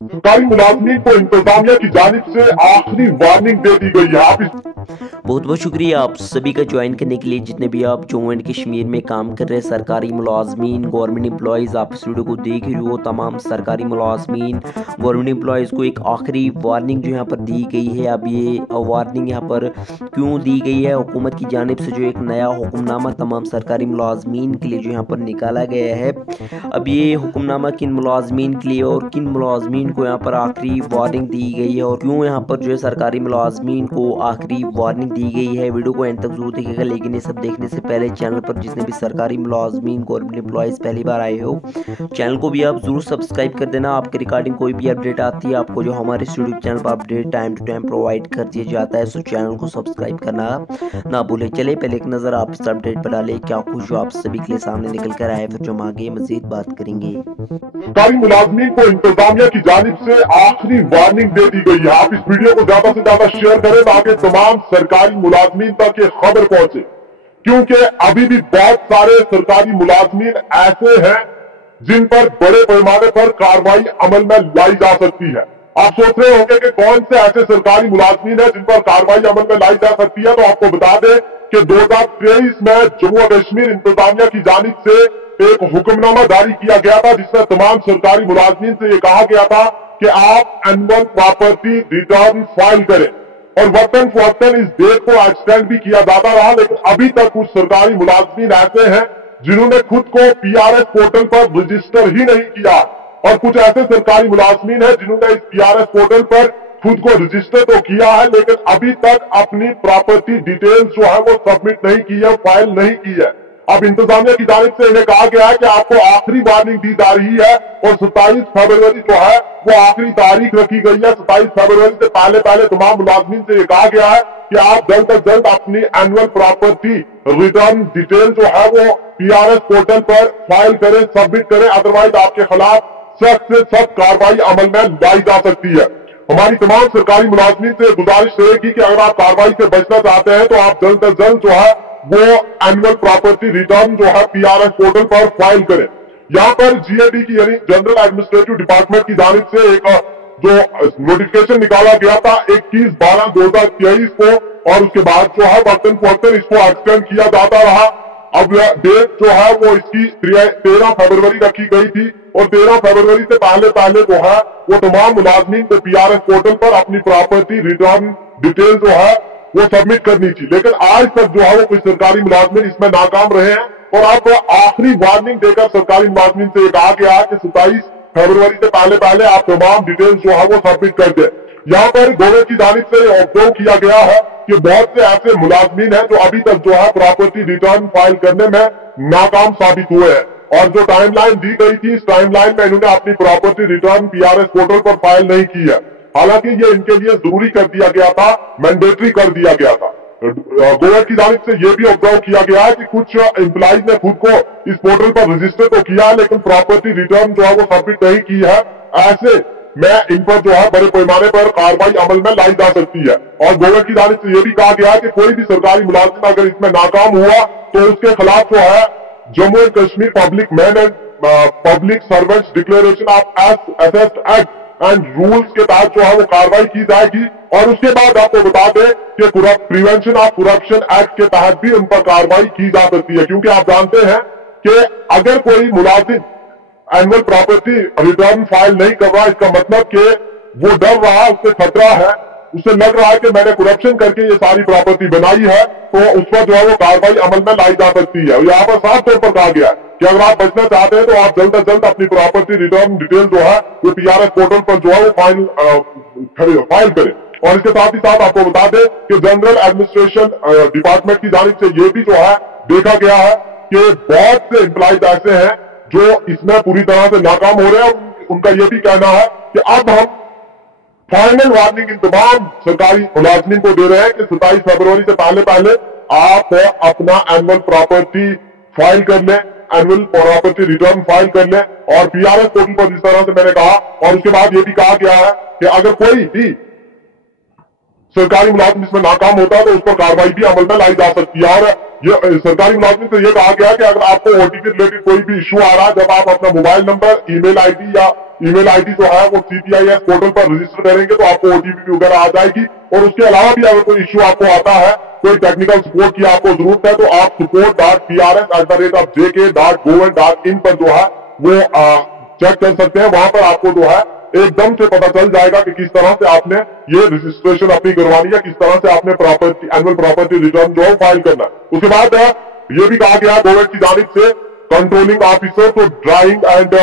सरकारी मुलाजमीन को इंतजामिया की जानिब से आखिरी वार्निंग दे दी गई है। आप बहुत बहुत शुक्रिया आप सभी का ज्वाइन करने के लिए। जितने भी आप जम्मू एंड कश्मीर में काम कर रहे सरकारी मुलाजमीन, गवर्नमेंट एम्प्लॉयज़, आप इस वीडियो को देख रहे हो, तमाम सरकारी मुलाजमीन, गवर्नमेंट एम्प्लॉयज़ को एक आखिरी वार्निंग जो यहाँ पर दी गई है। अब ये वार्निंग यहाँ पर क्यों दी गई है? हुकूमत की जानिब से जो एक नया हुक्मनामा तमाम सरकारी मुलाजमीन के लिए जो यहाँ पर निकाला गया है। अब ये हुक्मनामा किन मुलाजमीन के लिए और किन मुलाजमीन को यहाँ पर आखिरी वार्निंग दी गई है और क्यों यहाँ पर जो है सरकारी मुलाजमीन को आखिरी वार्निंग दी गई है, वीडियो को एंड तक जरूर देखिएगा। लेकिन ये सब देखने से पहले चैनल पर जितने भी सरकारी मुलाजमीन, गवर्नमेंट एम्प्लॉयज़ पहली बार आए हो, चैनल को भी आप जरूर सब्सक्राइब कर देना। आपके रिगार्डिंग कोई भी अपडेट आती है आपको जो हमारे यूट्यूब चैनल पर update time to time provide कर दिया जाता है, सो चैनल को सब्सक्राब करना ना भूलें। चले पहले एक नज़र आप इस अपडेट पर डालें, क्या कुछ आप सभी के लिए सामने निकल कर आए, फिर जो हम आगे मजीद बात करेंगे। सरकारी मुलाजमीन को इंतजामिया की जानिब से आखिरी वार्निंग दे दी गई है। आप इस वीडियो को ज्यादा से ज्यादा शेयर करें ताकि तमाम सरकारी मुलाजमीन तक ये खबर पहुंचे, क्योंकि अभी भी बहुत सारे सरकारी मुलाजमीन ऐसे हैं जिन पर बड़े पैमाने पर कार्रवाई अमल में लाई जा सकती है। आप सोच रहे होंगे कि कौन से ऐसे सरकारी मुलाजमीन है जिन पर कार्रवाई अमल में लाई जा सकती है, तो आपको बता दें कि 2023 में जम्मू और कश्मीर इंतजामिया की जानिब से एक हुक्मनामा जारी किया गया था, जिसमें तमाम सरकारी मुलाजमीन से ये कहा गया था कि आप एनुअल प्रॉपर्टी रिटर्न फाइल करें, और वक्तन फवक्तन इस डेट को एक्सटेंड भी किया जाता रहा। लेकिन अभी तक कुछ सरकारी मुलाजमीन ऐसे हैं जिन्होंने खुद को पीआरएस पोर्टल पर रजिस्टर ही नहीं किया, और कुछ ऐसे सरकारी मुलाजमीन हैं जिन्होंने इस पीआरएस पोर्टल पर खुद को रजिस्टर तो किया है लेकिन अभी तक अपनी प्रॉपर्टी डिटेल्स जो है वो सबमिट नहीं की है, फाइल नहीं की है। अब इंतजामिया की जानिब से इन्हें कहा गया है कि आपको आखिरी वार्निंग दी जा रही है, और 27 फरवरी जो है वो आखिरी तारीख रखी गई है। 27 फरवरी से पहले पहले तमाम मुलाजमीन से ये कहा गया है कि आप जल्द से जल्द अपनी एनुअल प्रॉपर्टी रिटर्न डिटेल जो है वो पीआरएस पोर्टल पर फाइल करें, सबमिट करें, अदरवाइज आपके खिलाफ सख्त से सख्त कार्रवाई अमल में लाई जा सकती है। हमारी तमाम सरकारी मुलाजमीन से गुजारिश रहेगी कि अगर आप कार्रवाई से बचना चाहते हैं तो आप जल्द से जल्द जो है वो एनुअल प्रॉपर्टी रिटर्न जो है पीआरएस पोर्टल पर फाइल करें। यहाँ पर जीएडी की यानी जनरल एडमिनिस्ट्रेटिव डिपार्टमेंट की जानिब से एक जो नोटिफिकेशन निकाला गया था 21/12/2023 को, और उसके बाद जो है वक्तन फवक्तन इसको एक्सटेंड किया जाता रहा। अब डेट जो है वो इसकी 13 फरवरी रखी गई थी, और 13 फरवरी से पहले पहले जो है वो तमाम मुलाजमीन को पीआरएस पोर्टल पर अपनी प्रॉपर्टी रिटर्न डिटेल जो है वो सबमिट करनी थी। लेकिन आज तक जो है वो कुछ सरकारी मुलाजमीन इसमें नाकाम रहे हैं, और अब आखिरी वार्निंग देकर सरकारी मुलाजमीन से कहा गया है कि 27 फरवरी से पहले पहले आप तमाम डिटेल्स जो है वो सबमिट कर दें। यहाँ पर गवर्नमेंट की जानिब से ऑब्जर्व किया गया है कि बहुत से ऐसे मुलाजमीन हैं जो अभी तक जो है प्रॉपर्टी रिटर्न फाइल करने में नाकाम साबित हुए हैं, और जो टाइमलाइन दी गई थी इस टाइमलाइन में इन्होंने अपनी प्रॉपर्टी रिटर्न पीआरएस पोर्टल पर फाइल नहीं की है। हालांकि ये इनके लिए जरूरी कर दिया गया था, मैंडेटरी कर दिया गया था। गवर्नमेंट की जानिब से यह भी ऑब्जर्व किया गया है कि कुछ एम्प्लॉइज ने खुद को इस पोर्टल पर रजिस्टर तो किया है लेकिन प्रॉपर्टी रिटर्न जो है वो सबमिट नहीं की है। ऐसे में इन पर जो है बड़े पैमाने पर कार्रवाई अमल में लाई जा सकती है। और गवर्नमेंट की जानिब से यह भी कहा गया है कि कोई भी सरकारी मुलाजिम अगर इसमें नाकाम हुआ तो उसके खिलाफ जो है Jammu and Kashmir public man and public servants declaration of assessed act and rules के तहत जो है वो कार्रवाई की जाएगी। और उसके बाद आपको बता दें कि प्रिवेंशन ऑफ करप्शन एक्ट के तहत भी उन पर कार्रवाई की जा सकती है, क्योंकि आप जानते हैं कि अगर कोई मुलाजिम एनुअल प्रॉपर्टी रिटर्न फाइल नहीं कर रहा, इसका मतलब कि वो डर रहा, उससे खतरा है, उसे लग रहा है कि मैंने करप्शन करके ये सारी प्रॉपर्टी बनाई है, तो उस पर जो है वो कार्रवाई अमल में लाई जा सकती है। यहाँ पर साफ तौर पर कहा गया है कि अगर आप बचना चाहते हैं तो आप जल्द से जल्द अपनी प्रॉपर्टी रिटर्न डिटेल जो है वो पीआरएस पोर्टल पर जो है वो फाइल करें। और इसके साथ ही साथ आपको बता दें कि जनरल एडमिनिस्ट्रेशन डिपार्टमेंट की जानिब से ये भी जो है देखा गया है कि बहुत से एम्प्लॉइज ऐसे हैं जो इसमें पूरी तरह से नाकाम हो रहे हैं। उनका यह भी कहना है कि अब हम फाइनल वार्निंग इन तमाम सरकारी मुलाजमीन को दे रहे हैं कि 27 फरवरी से पहले पहले आप अपना एनुअल प्रॉपर्टी फाइल कर लें, एनुअल प्रॉपर्टी रिटर्न फाइल कर लें, और पीआरएस पोर्टल पर जिस तरह से मैंने कहा। और उसके बाद ये भी कहा गया है कि अगर कोई भी सरकारी मुलाजिम इसमें नाकाम होता है तो उस पर कार्रवाई भी अमल में लाई जा सकती है। और ये सरकारी मुलाजिम से ये कहा गया कि अगर आपको ओटीपी रिलेटेड कोई भी इशू आ रहा है, जब आप अपना मोबाइल नंबर, ईमेल आईडी या ईमेल आईडी जो है वो CPIS पोर्टल पर रजिस्टर करेंगे तो आपको OTP वगैरह आ जाएगी। और उसके अलावा भी अगर कोई इश्यू आपको आता है, कोई टेक्निकल सपोर्ट की आपको जरूरत है, तो आप support.prs@jk.gov.in पर जो है वो चेक कर सकते हैं। वहां पर आपको जो है एकदम से पता चल जाएगा कि किस तरह से आपने ये रजिस्ट्रेशन अपनी करवानी है, किस तरह से आपने एनुअल प्रॉपर्टी रिटर्न जो है फाइल करना है। उसके बाद ये भी कहा गया गवर्नमेंट की जानिब से कंट्रोलिंग ऑफिसर तो ड्राइंग एंड